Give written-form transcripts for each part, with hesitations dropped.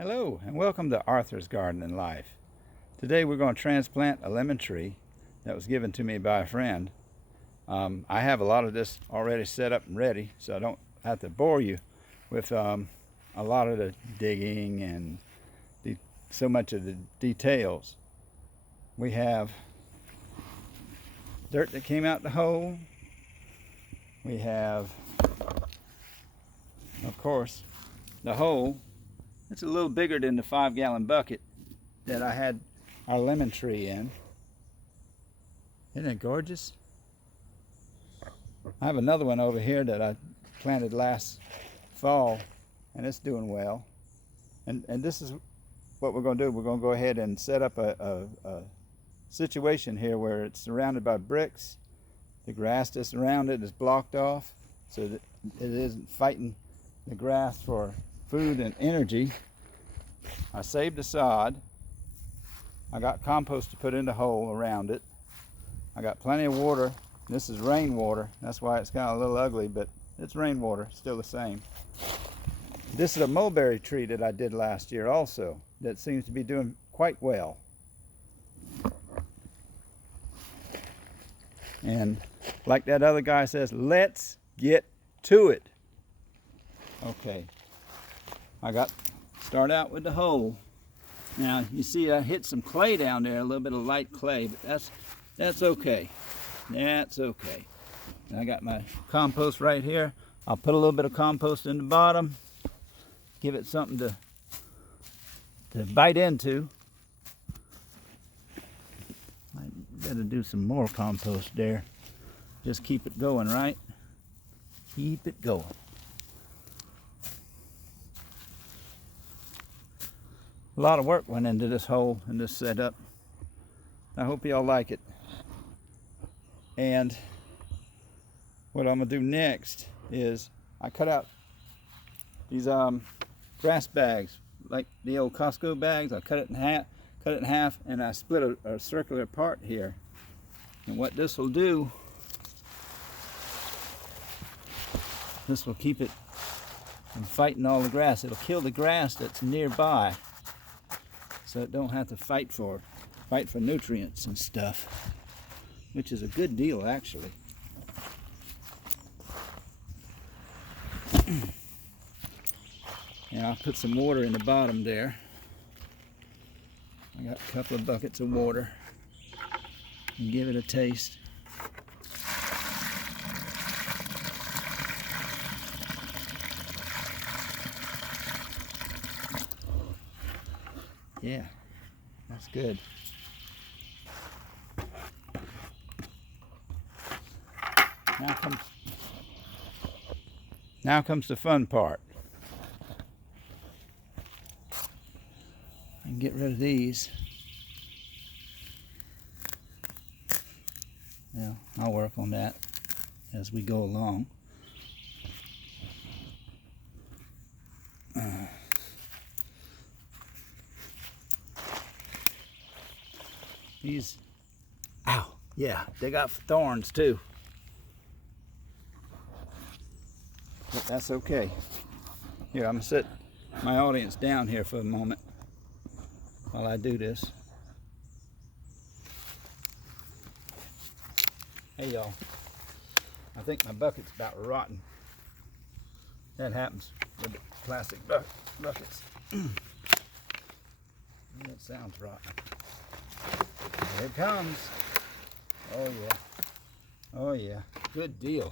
Hello and welcome to Arthur's Garden and Life. Today we're going to transplant a lemon tree that was given to me by a friend. I have a lot of this already set up and ready, so I don't have to bore you with a lot of the digging and so much of the details. We have dirt that came out the hole. We have, of course, the hole. It's a little bigger than the 5-gallon bucket that I had our lemon tree in. Isn't it gorgeous? I have another one over here that I planted last fall, and it's doing well. And this is what we're going to do. We're going to go ahead and set up a situation here where it's surrounded by bricks. The grass that's around it is blocked off so that it isn't fighting the grass for food and energy. I saved the sod. I got compost to put in the hole around it. I got plenty of water. This is rainwater. That's why it's kind of a little ugly, but it's rainwater, still the same. This is a mulberry tree that I did last year also that seems to be doing quite well. And like that other guy says, let's get to it. Okay. Start out with the hole. Now you see I hit some clay down there, a little bit of light clay, but that's okay. That's okay. And I got my compost right here. I'll put a little bit of compost in the bottom, give it something to bite into. I better do some more compost there. Just keep it going, right? Keep it going. A lot of work went into this hole and this setup. I hope y'all like it. And what I'm gonna do next is I cut out these grass bags, like the old Costco bags. I cut it in half, and I split a circular part here. And what this will do, this will keep it from fighting all the grass. It'll kill the grass that's nearby, so it don't have to fight for nutrients and stuff, which is a good deal actually. And I'll put some water in the bottom there. I got a couple of buckets of water and give it a taste. Yeah, that's good. Now comes the fun part. I can get rid of these. Well, I'll work on that as we go along. These, ow, yeah, they got thorns too. But that's okay. Here, I'm gonna sit my audience down here for a moment while I do this. Hey y'all, I think my bucket's about rotten. That happens with the plastic buckets. That sounds rotten. Here it comes. Oh yeah. Oh yeah. Good deal.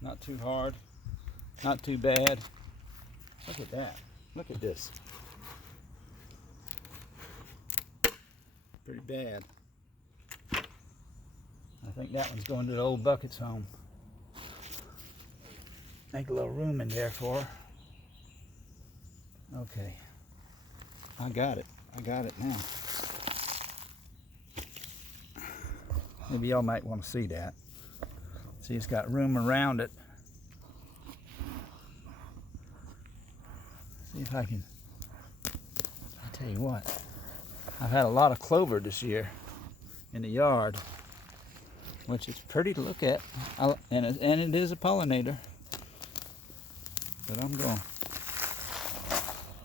Not too hard. Not too bad. Look at that. Look at this. Pretty bad. I think that one's going to the old bucket's home. Make a little room in there for her. Okay. I got it. I got it now. Maybe y'all might want to see that. See, it's got room around it. See if I can. I tell you what, I've had a lot of clover this year in the yard, which is pretty to look at, and it is a pollinator. but I'm going to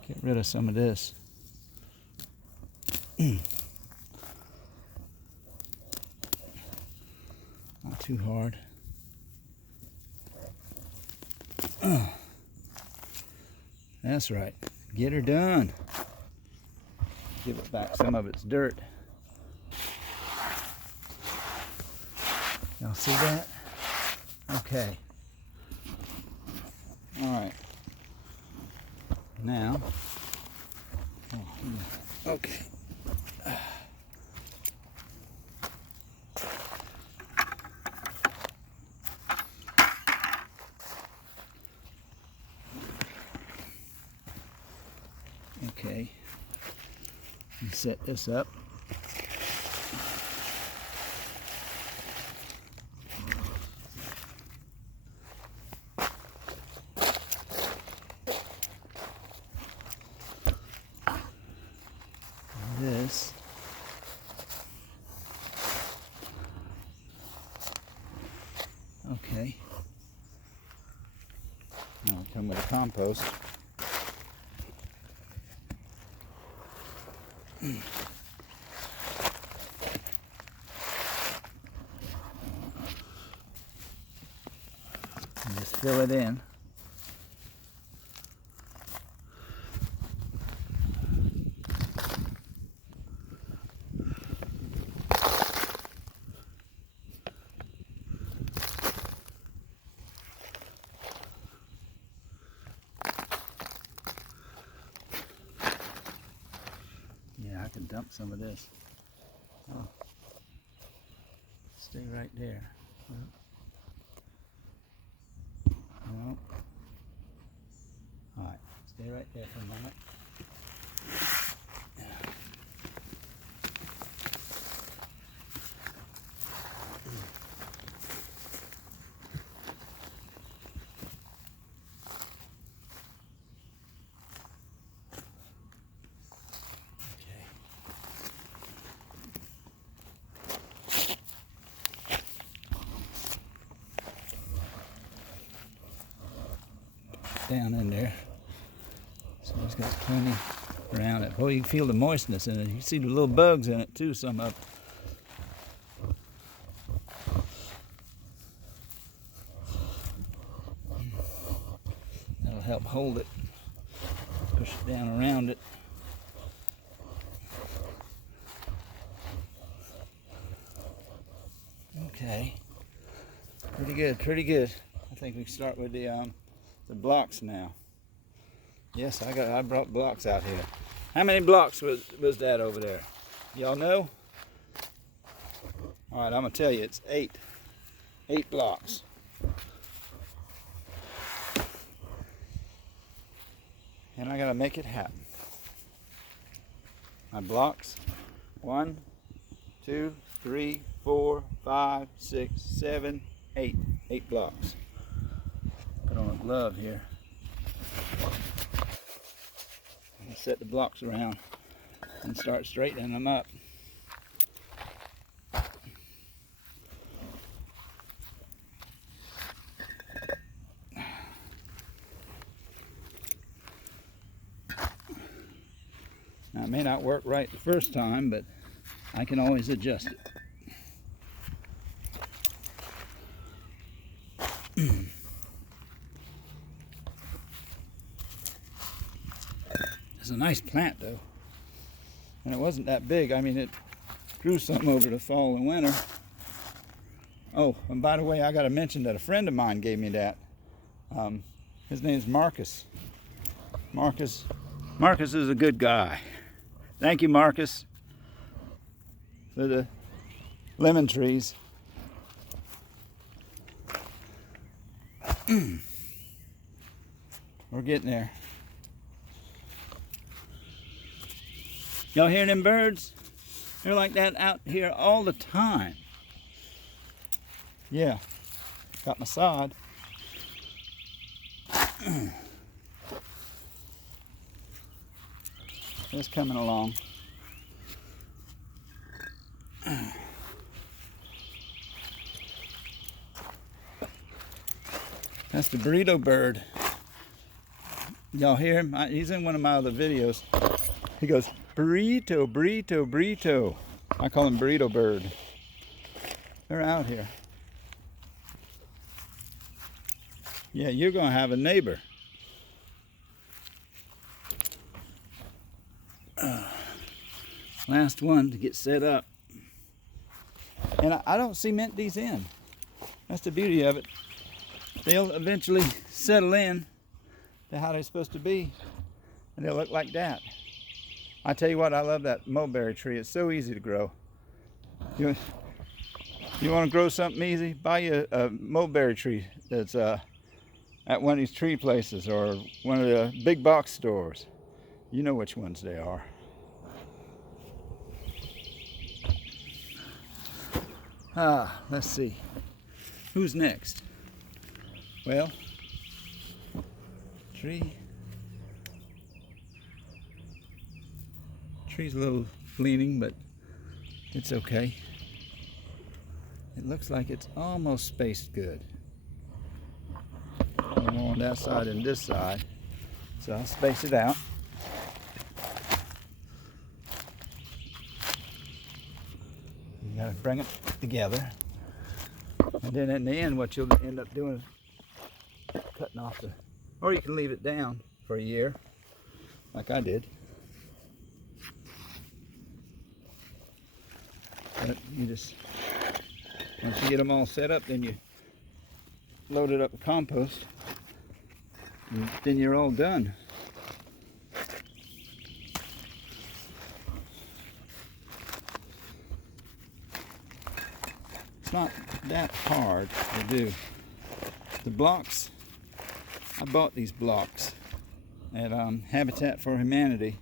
get rid of some of this. Not too hard. That's right. Get her done. Give it back some of its dirt. Y'all see that? Okay. All right. Now. Okay. Okay. And set this up. This okay. Now I'll come with a compost. And just fill it in. Yeah, I can dump some of this. Oh. Stay right there. No. All right, stay right there for a moment. Down in there, so it's got plenty around it. Boy, you can feel the moistness in it. You see the little bugs in it too, some of it. That'll help hold it. Push it down around it. Okay, pretty good, pretty good. I think we can start with the blocks now. Yes, I brought blocks out here. How many blocks was that over there? Y'all know? All right, I'm gonna tell you, it's 8 blocks. And I gotta make it happen. My blocks, 1, 2, 3, 4, 5, 6, 7, 8. 8 blocks. Put on a glove here. And set the blocks around and start straightening them up. Now, it may not work right the first time, but I can always adjust it. It's a nice plant though, and it wasn't that big. I mean, it grew something over the fall and winter. Oh, and by the way, I got to mention that a friend of mine gave me that. His name's Marcus. Marcus is a good guy. Thank you, Marcus, for the lemon trees. We're getting there. Y'all hear them birds? They're like that out here all the time. Yeah, got my sod. It's coming along. That's the burrito bird. Y'all hear him? He's in one of my other videos. He goes, burrito, burrito, burrito. I call him burrito bird. They're out here. Yeah, you're gonna have a neighbor. Last one to get set up. And I don't cement these in. That's the beauty of it. They'll eventually settle in to how they're supposed to be, and they'll look like that. I tell you what, I love that mulberry tree. It's so easy to grow. You want to grow something easy? Buy you a mulberry tree that's at one of these tree places or one of the big box stores. You know which ones they are. Let's see. Who's next? Well, tree's a little leaning, but it's okay. It looks like it's almost spaced good. More on that side and this side, so I'll space it out. You gotta bring it together, and then in the end, what you'll end up doing is cutting off the, or you can leave it down for a year, like I did. But you just, once you get them all set up, then you load it up with compost, and then you're all done. It's not that hard to do. The blocks, I bought these blocks at Habitat for Humanity.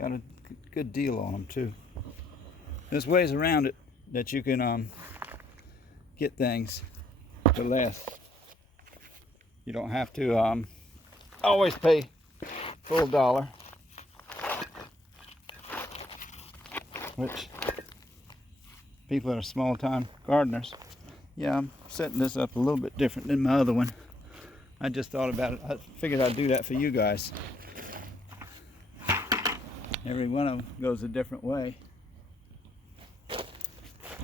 Got a good deal on them too. There's ways around it that you can get things for less. You don't have to always pay full dollar, which people that are small-time gardeners. Yeah, I'm setting this up a little bit different than my other one. I just thought about it. I figured I'd do that for you guys. Every one of them goes a different way,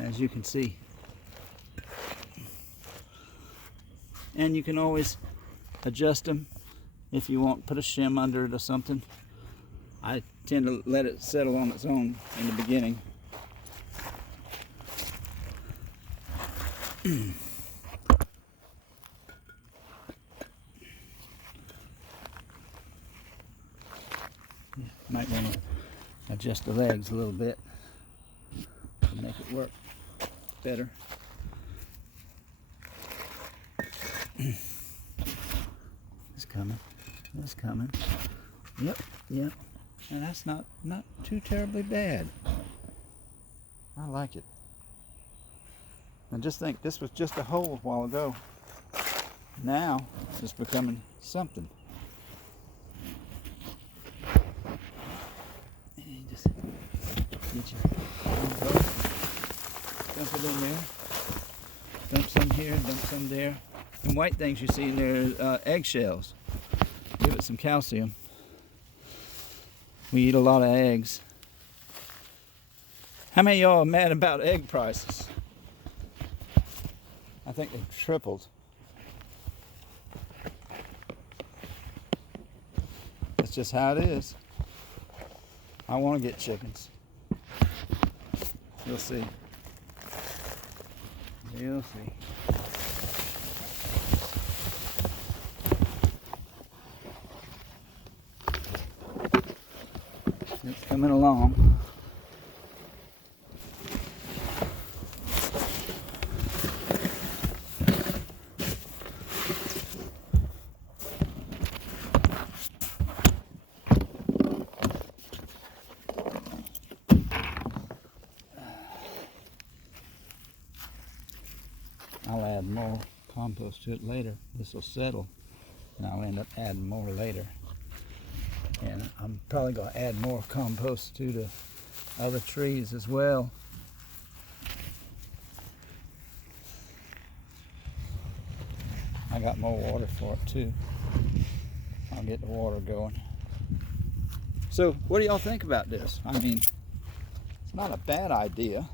as you can see. And you can always adjust them if you want. Put a shim under it or something. I tend to let it settle on its own in the beginning. Might want to adjust the legs a little bit to make it work better. It's coming. It's coming. Yep, yep. And that's not too terribly bad. I like it. And just think, this was just a hole a while ago. Now it's becoming something. And you just get your dump it in there. Dump some here, dump some there. And white things you see in there are eggshells. Give it some calcium. We eat a lot of eggs. How many of y'all are mad about egg prices? I think they've tripled. That's just how it is. I want to get chickens. You'll see. You'll see. It's coming along. I'll add more compost to it later. This will settle, and I'll end up adding more later. And I'm probably going to add more compost to the other trees as well. I got more water for it too. I'll get the water going. So what do y'all think about this? I mean, it's not a bad idea.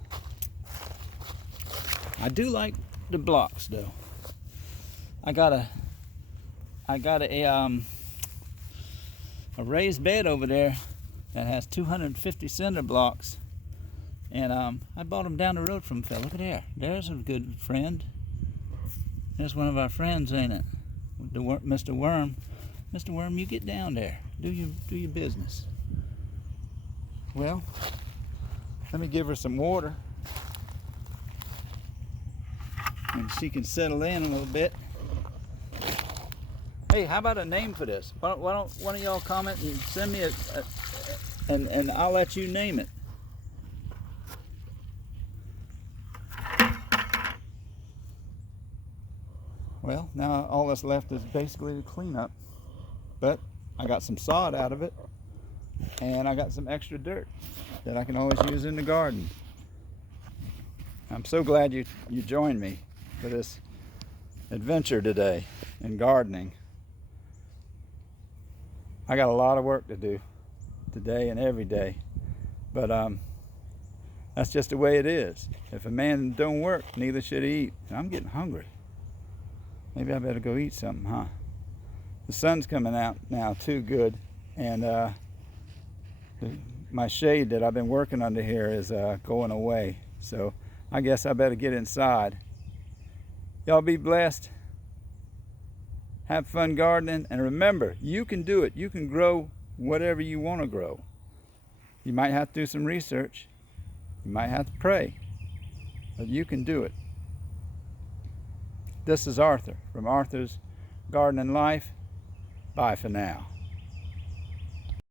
I do like the blocks though. I got a raised bed over there that has 250 cinder blocks, and I bought them down the road from a fella. Look at there. There's a good friend. There's one of our friends, ain't it? Mr. Worm. Mr. Worm, you get down there. Do your business. Well, let me give her some water, and she can settle in a little bit. Hey, how about a name for this? Why don't one of y'all comment and send me and I'll let you name it. Well, now all that's left is basically the cleanup, but I got some sod out of it, and I got some extra dirt that I can always use in the garden. I'm so glad you joined me for this adventure today in gardening. I got a lot of work to do today and every day, but that's just the way it is. If a man don't work, neither should he eat. And I'm getting hungry. Maybe I better go eat something, huh? The sun's coming out now too good, and my shade that I've been working under here is going away. So I guess I better get inside. Y'all be blessed. Have fun gardening, and remember, you can do it. You can grow whatever you want to grow. You might have to do some research. You might have to pray, but you can do it. This is Arthur from Arthur's Gardening Life. Bye for now.